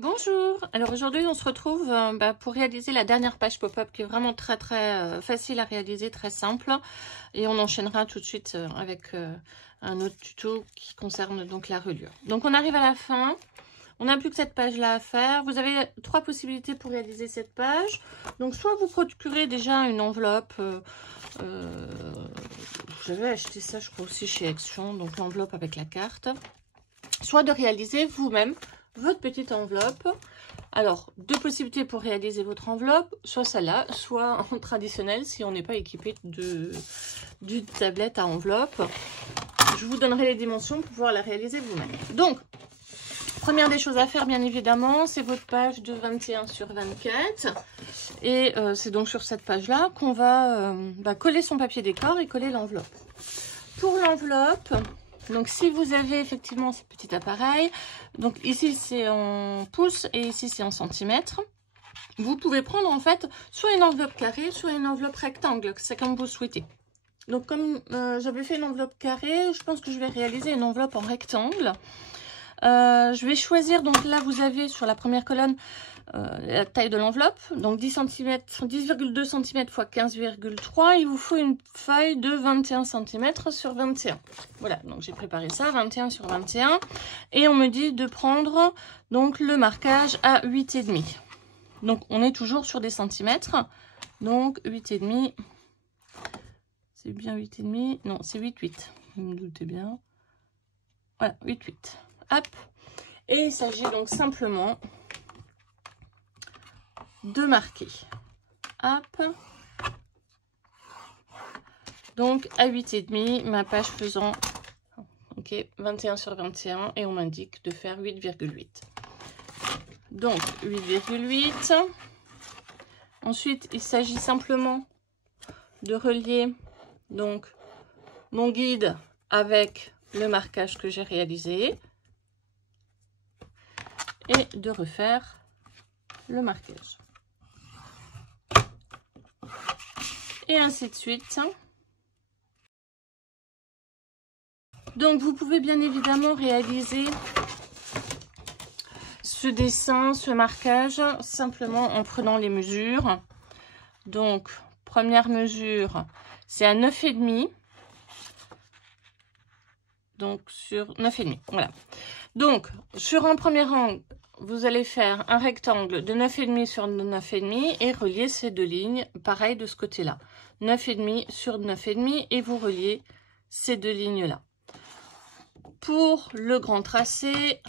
Bonjour, alors aujourd'hui on se retrouve pour réaliser la dernière page pop-up qui est vraiment très facile à réaliser, très simple, et on enchaînera tout de suite avec un autre tuto qui concerne donc la reliure. Donc on arrive à la fin, on n'a plus que cette page là à faire. Vous avez trois possibilités pour réaliser cette page. Donc soit vous procurez déjà une enveloppe, j'avais acheté ça je crois aussi chez Action, donc l'enveloppe avec la carte, soit de réaliser vous-même votre petite enveloppe. Alors, deux possibilités pour réaliser votre enveloppe, soit celle-là, soit en traditionnel si on n'est pas équipé d'une tablette à enveloppe. Je vous donnerai les dimensions pour pouvoir la réaliser vous-même. Donc, première des choses à faire, bien évidemment, c'est votre page de 21 sur 24. Et c'est donc sur cette page-là qu'on va coller son papier décor et coller l'enveloppe. Pour l'enveloppe, donc si vous avez effectivement ce petit appareil, donc ici c'est en pouces et ici c'est en centimètres, vous pouvez prendre en fait soit une enveloppe carrée, soit une enveloppe rectangle, c'est comme vous souhaitez. Donc comme j'avais fait une enveloppe carrée, je pense que je vais réaliser une enveloppe en rectangle. Je vais choisir, donc là vous avez sur la première colonne la taille de l'enveloppe, donc 10 cm, 10,2 cm x 15,3. Il vous faut une feuille de 21 cm sur 21. Voilà, donc j'ai préparé ça, 21 sur 21. Et on me dit de prendre donc le marquage à 8,5. Donc on est toujours sur des centimètres. Donc 8,5. C'est bien 8,5. Non, c'est 8,8. Vous me doutez bien. Voilà, 8,8. Hop. Et il s'agit donc simplement de marquer. Hop. Donc à 8,5, ma page faisant 21 sur 21 et on m'indique de faire 8,8. Donc 8,8. Ensuite, il s'agit simplement de relier donc mon guide avec le marquage que j'ai réalisé et de refaire le marquage. Et ainsi de suite. Donc vous pouvez bien évidemment réaliser ce dessin, ce marquage, simplement en prenant les mesures. Donc première mesure, c'est à 9,5. Donc sur 9,5, voilà. Donc sur un premier angle, vous allez faire un rectangle de 9,5 sur 9,5 et relier ces deux lignes, pareil de ce côté-là. 9,5 sur 9,5 et vous reliez ces deux lignes-là. Pour le grand tracé,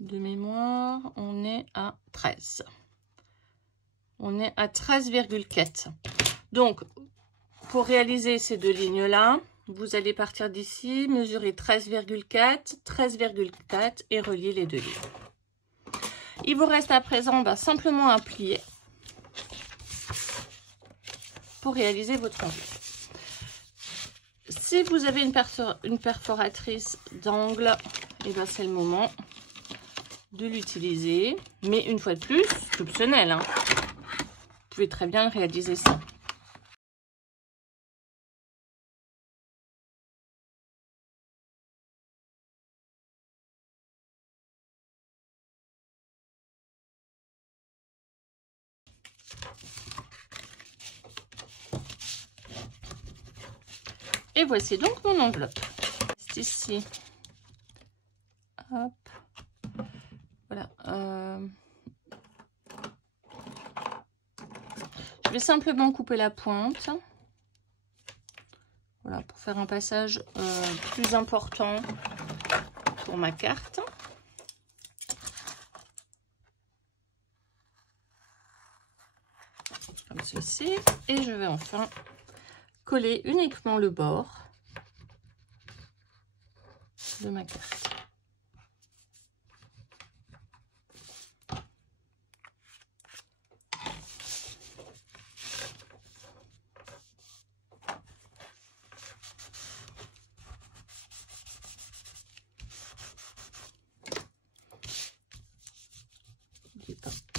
de mémoire, on est à 13. On est à 13,4. Donc, pour réaliser ces deux lignes-là, vous allez partir d'ici, mesurer 13,4, 13,4 et relier les deux lignes. Il vous reste à présent simplement à plier pour réaliser votre enveloppe. Si vous avez une perforatrice d'angle, c'est le moment de l'utiliser. Mais une fois de plus, c'est optionnel, hein. Vous pouvez très bien réaliser ça. Et voici donc mon enveloppe. C'est ici. Hop. Voilà. Je vais simplement couper la pointe. Voilà, pour faire un passage plus important pour ma carte. Comme ceci. Et je vais enfin coller uniquement le bord de ma carte.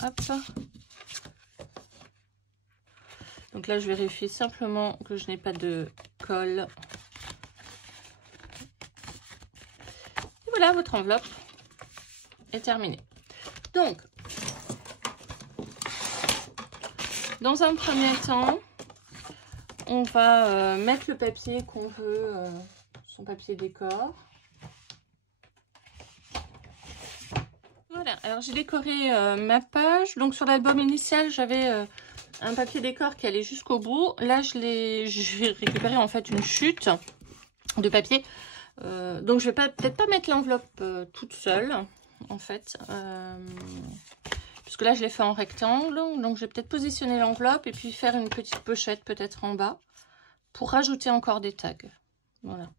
Hop. Donc là, je vérifie simplement que je n'ai pas de colle. Et voilà, votre enveloppe est terminée. Donc, Dans un premier temps, on va mettre le papier qu'on veut, son papier décor. Voilà, alors j'ai décoré ma page. Donc sur l'album initial, j'avais un papier décor qui allait jusqu'au bout. Là, j'ai récupéré en fait une chute de papier. Donc je vais peut-être pas mettre l'enveloppe toute seule, en fait. Puisque là, je l'ai fait en rectangle. Donc je vais peut-être positionner l'enveloppe et puis faire une petite pochette peut-être en bas pour rajouter encore des tags. Voilà,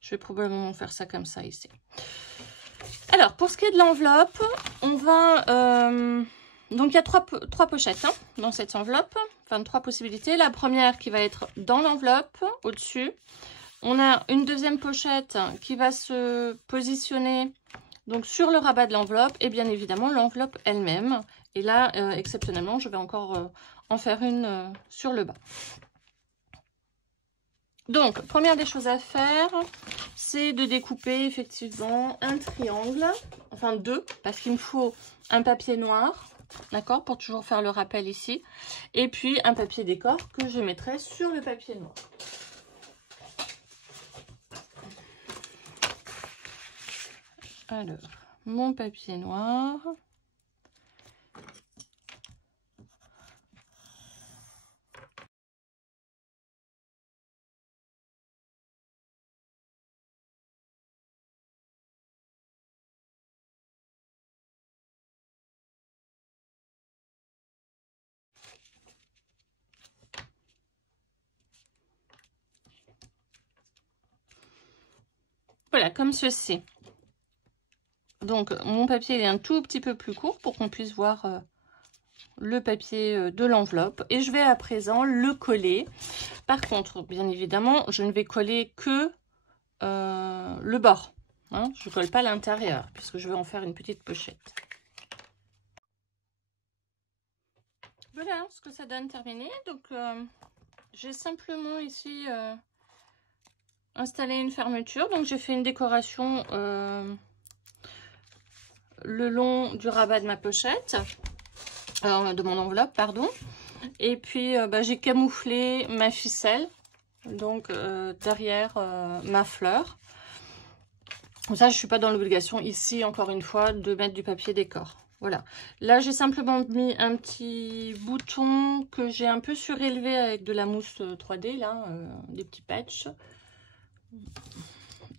je vais probablement faire ça comme ça ici. Alors, pour ce qui est de l'enveloppe, on va... donc, il y a trois pochettes hein, dans cette enveloppe. Enfin, 3 possibilités. La première qui va être dans l'enveloppe, au-dessus. On a une deuxième pochette qui va se positionner donc, sur le rabat de l'enveloppe. Et bien évidemment, l'enveloppe elle-même. Et là, exceptionnellement, je vais encore en faire une sur le bas. Donc, première des choses à faire, c'est de découper effectivement un triangle, enfin 2, parce qu'il me faut un papier noir, d'accord, pour toujours faire le rappel ici, et puis un papier décor que je mettrai sur le papier noir. Alors, mon papier noir. Voilà, comme ceci. Donc, mon papier est un tout petit peu plus court pour qu'on puisse voir le papier de l'enveloppe. Et je vais à présent le coller. Par contre, bien évidemment, je ne vais coller que le bord. Hein, je ne colle pas l'intérieur puisque je vais en faire une petite pochette. Voilà ce que ça donne terminé. Donc, j'ai simplement ici... installer une fermeture, donc j'ai fait une décoration le long du rabat de ma pochette, de mon enveloppe, pardon, et puis j'ai camouflé ma ficelle, donc derrière ma fleur. Comme ça, je suis pas dans l'obligation ici, encore une fois, de mettre du papier décor. Voilà, là j'ai simplement mis un petit bouton que j'ai un peu surélevé avec de la mousse 3D, là, des petits patchs.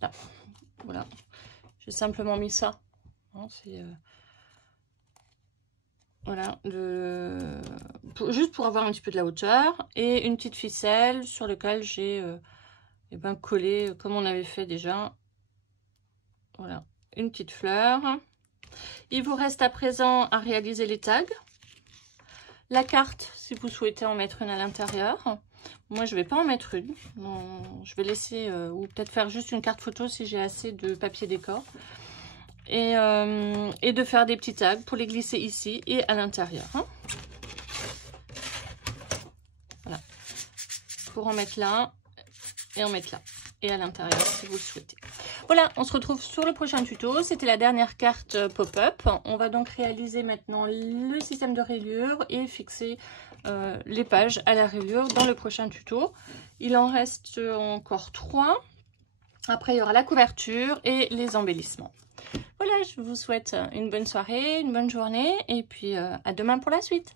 Là. Voilà, j'ai simplement mis ça. Hein, voilà, juste pour avoir un petit peu de la hauteur et une petite ficelle sur laquelle j'ai collé comme on avait fait déjà. Voilà, une petite fleur. Il vous reste à présent à réaliser les tags. La carte, si vous souhaitez en mettre une à l'intérieur. Moi, je vais pas en mettre une. Non, je vais laisser, ou peut-être faire juste une carte photo si j'ai assez de papier décor. Et de faire des petits tags pour les glisser ici et à l'intérieur. Hein. Voilà. Pour en mettre là et en mettre là. Et à l'intérieur si vous le souhaitez. Voilà, on se retrouve sur le prochain tuto. C'était la dernière carte pop-up. On va donc réaliser maintenant le système de rayure et fixer les pages à la rayure dans le prochain tuto. Il en reste encore 3. Après, il y aura la couverture et les embellissements. Voilà, je vous souhaite une bonne soirée, une bonne journée et puis à demain pour la suite.